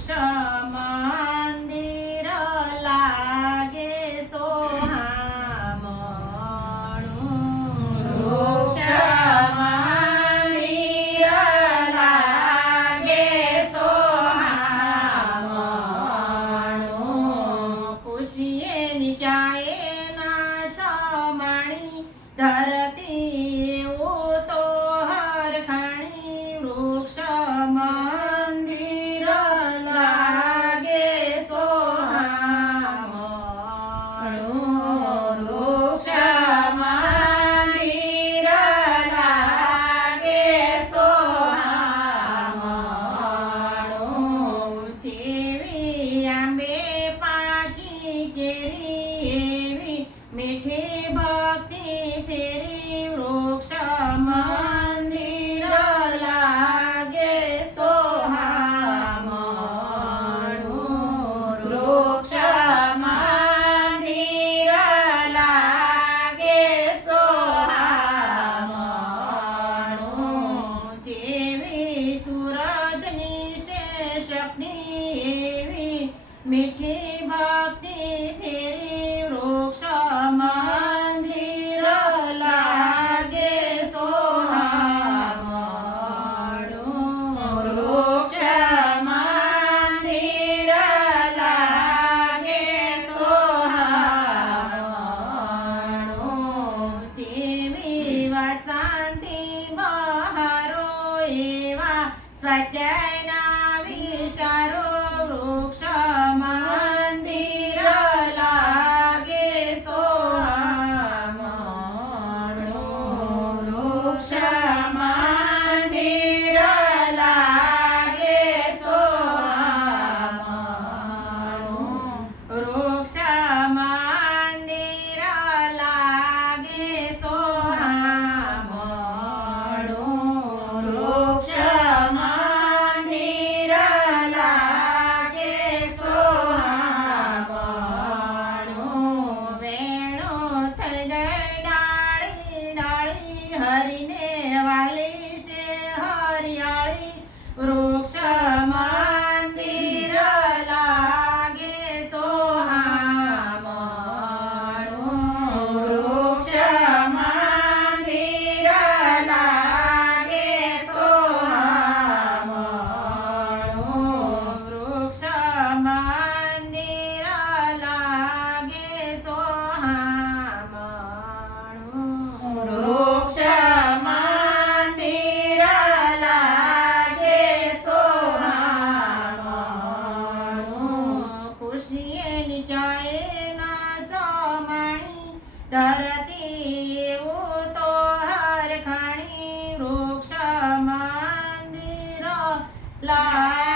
વૃક્ષ મંદિર લાગે સોહામણું વૃક્ષ મંદિર લાગે સોહામણું ખુશીએની ક્યાંય ના સમાણી ધરતી તો હરખાણી વૃક્ષ મંદિર લાગે સોહામણું વૃક્ષ મંદિર લાગે સોહામણું જેવી આંબે પાકી કેરી એવી મીઠી ભક્તિ ફેરી વૃક્ષ મંદિર લાગે સોહામણું વૃક્ષ મંદિર લાગે સોહામણું જેવી સૂરજની શક્તિ એવી મીઠી ભક્તિ ફેરી વૃક્ષ મંદિર લાગે સોહામણું વૃક્ષ મંદિર લાગે સોહામણું જેવી વાસંતી બહારો એવા સ્વાધ્યાયના વિચારો વૃક્ષ મંદિર લાગે સોહામણું વૃક્ષ મંદિર લાગે સોહામણું વૃક્ષ મંદિર લાગે સોહામણું વૃક્ષ મંદિર લાગે સોહામણું વેણો થઈને ડાળી ડાળી હરીને વાલી છે હરિયાળી વૃક્ષ મંદિર લાગે સોહામણું વૃક્ષ મંદિર લાગે સોહામણું વૃક્ષ મંદિર લાગે સોહામણું વૃક્ષ મંદિર લાગે સોહામણું ખુશીએની ક્યાંય ના સમાણી ધરતી તો હરખાણી વૃક્ષ મંદિર લાગે